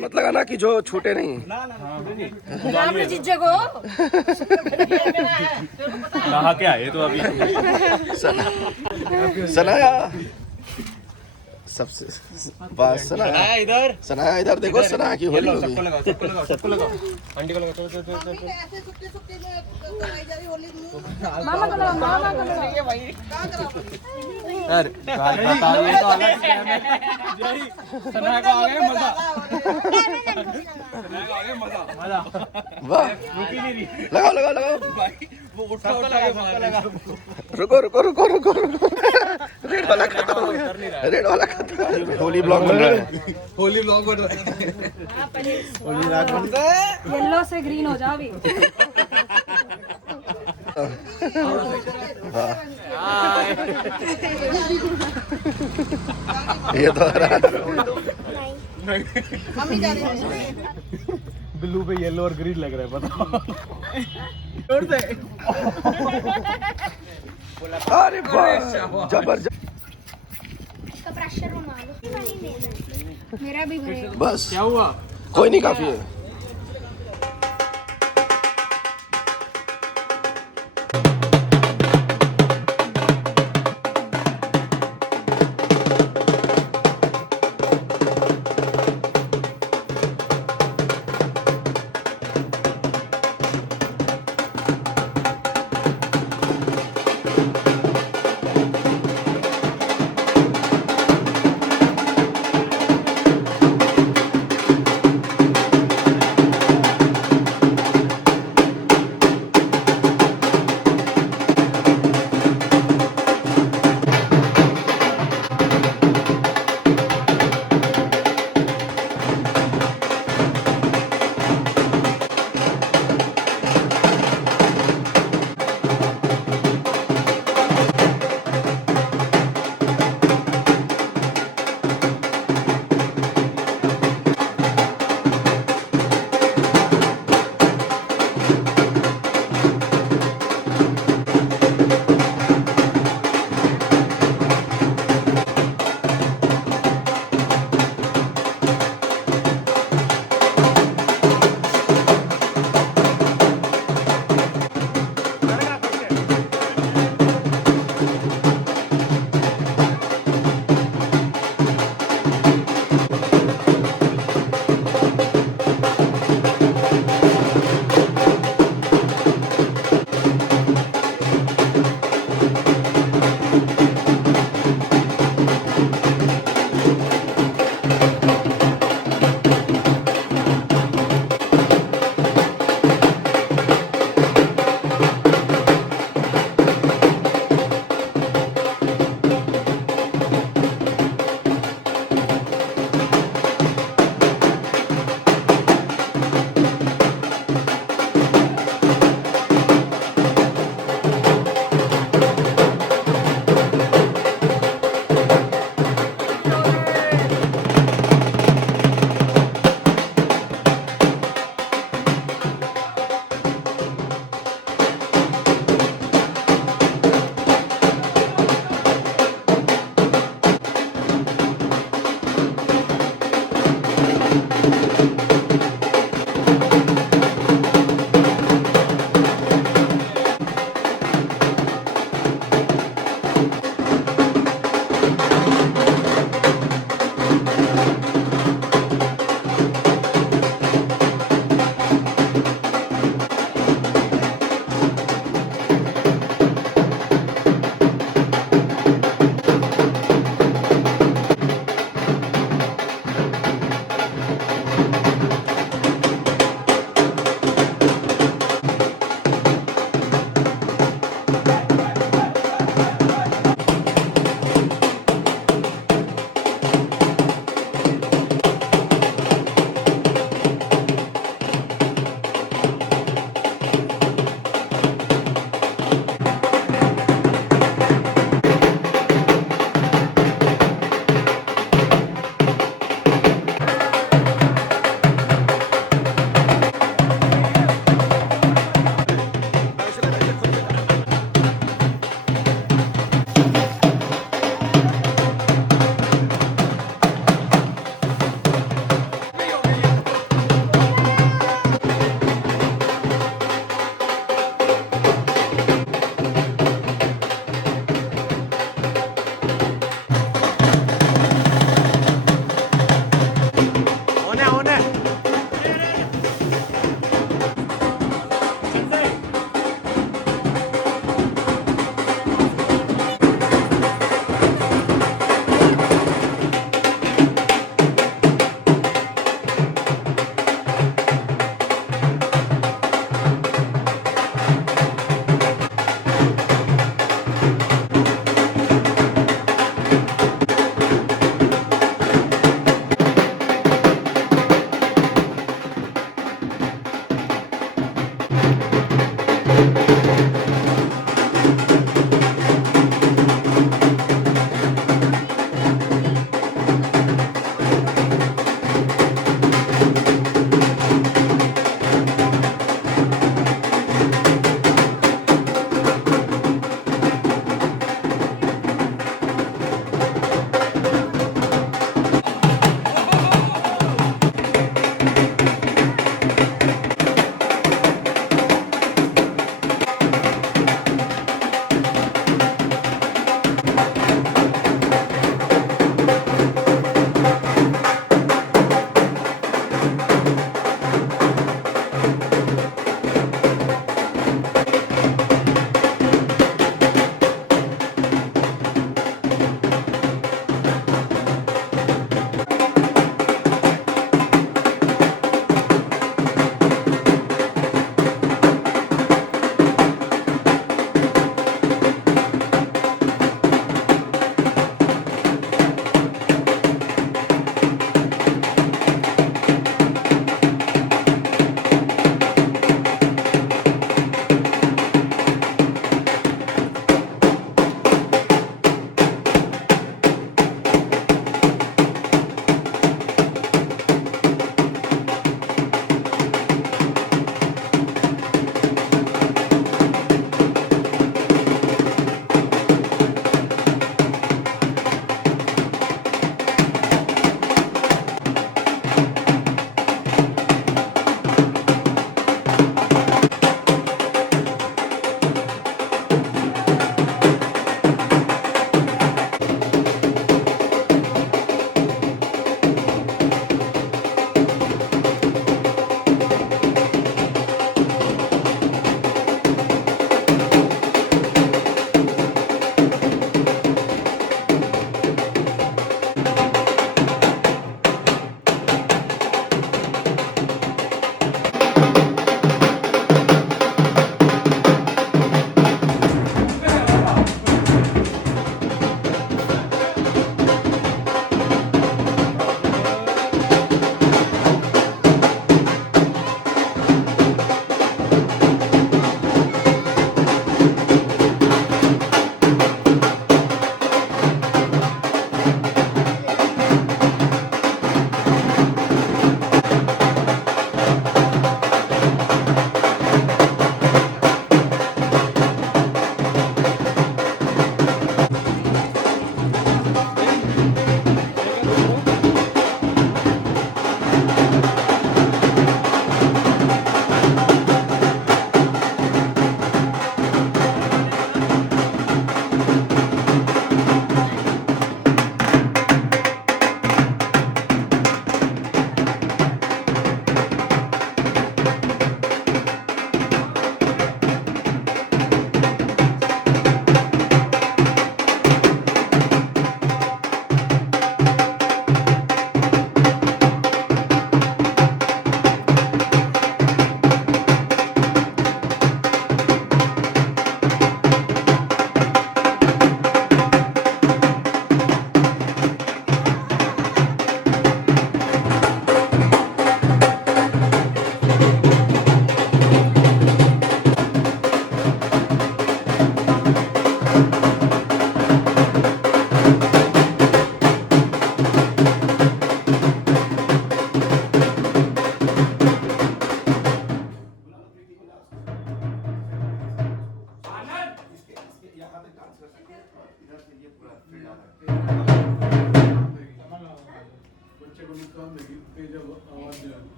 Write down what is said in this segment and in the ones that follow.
मत लगाना कि जो छूटे नहीं। नहा के आए तो अभी। सनाया सबसे बस सनाया इधर, सनाया इधर देखो, सनाया की होली होगी। सबको लगाओ, सबको लगाओ। आंटी को लगाओ। मामा को लगाओ, मामा को लगाओ भाई। अरे बताइए तो अलग स्कैम है। सना को आ गया मजा, सना को आ गया मजा। वाह, रुकी नहीं रही। लगाओ लगाओ लगाओ भाई वो उठा लगा। रुको रुको रुको रुको रुको। रेड वाला खत्म हो गया, रेड वाला खत्म। होली ब्लॉग बन रहा है, होली ब्लॉग बन रहा है। होली ब्लॉग बन रहा है। येलो से ग्रीन हो जाओ अभी। ये तो बिल्लू पे येलो और ग्रीन लग रहा है, बताओ। जोर से। अरे वाह, जबरदस्त। मेरा भी भरेगा। बस क्या हुआ? कोई नहीं, काफी है।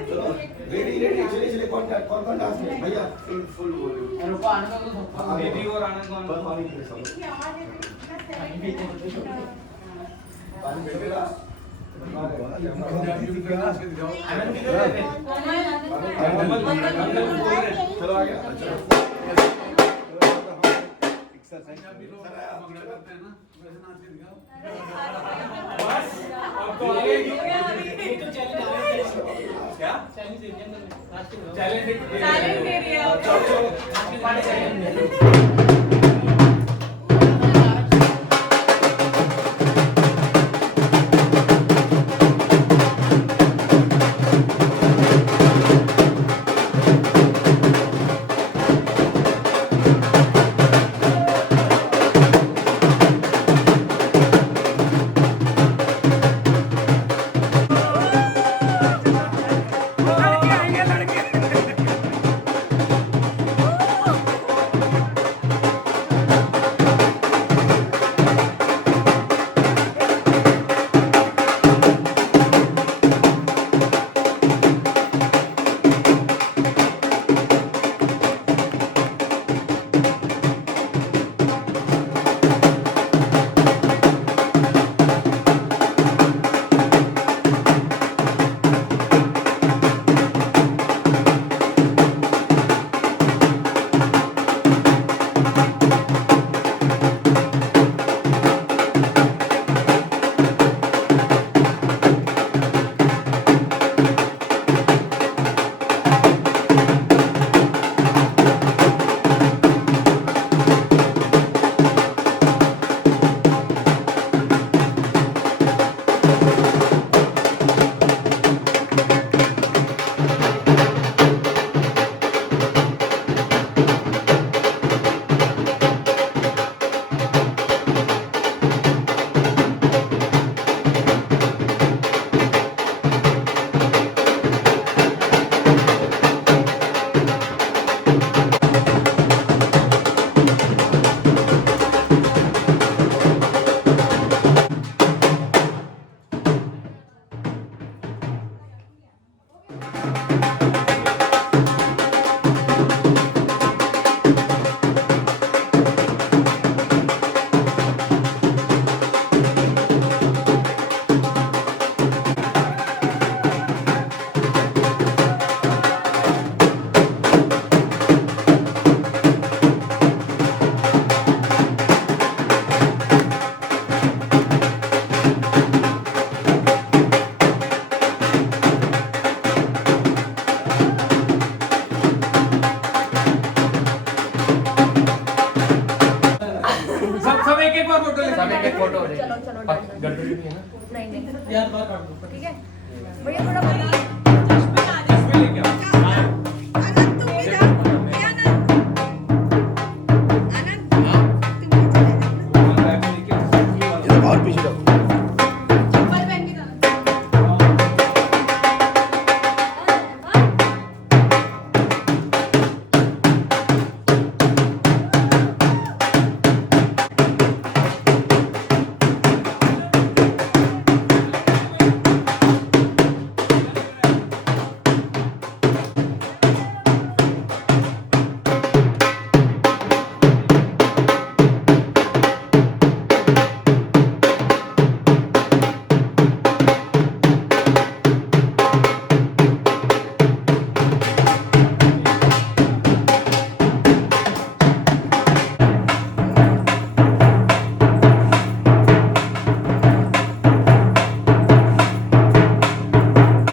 रेडी रेडी चलिए चलिए कौन कौन डांस में भैया फुल फुल बेबी और आनंद कौन पानी पी सब पानी पी ला चलो आ गया क्या चैलेंज एरिया फोटो चलो चलो गड़बड़ी नहीं है ना? नहीं नहीं यार बार काट दो ठीक है भैया थोड़ा बोलिए इसमें लेके आओ आनंद तुम इधर आनंद आनंद तुम इधर और पीछे जाओ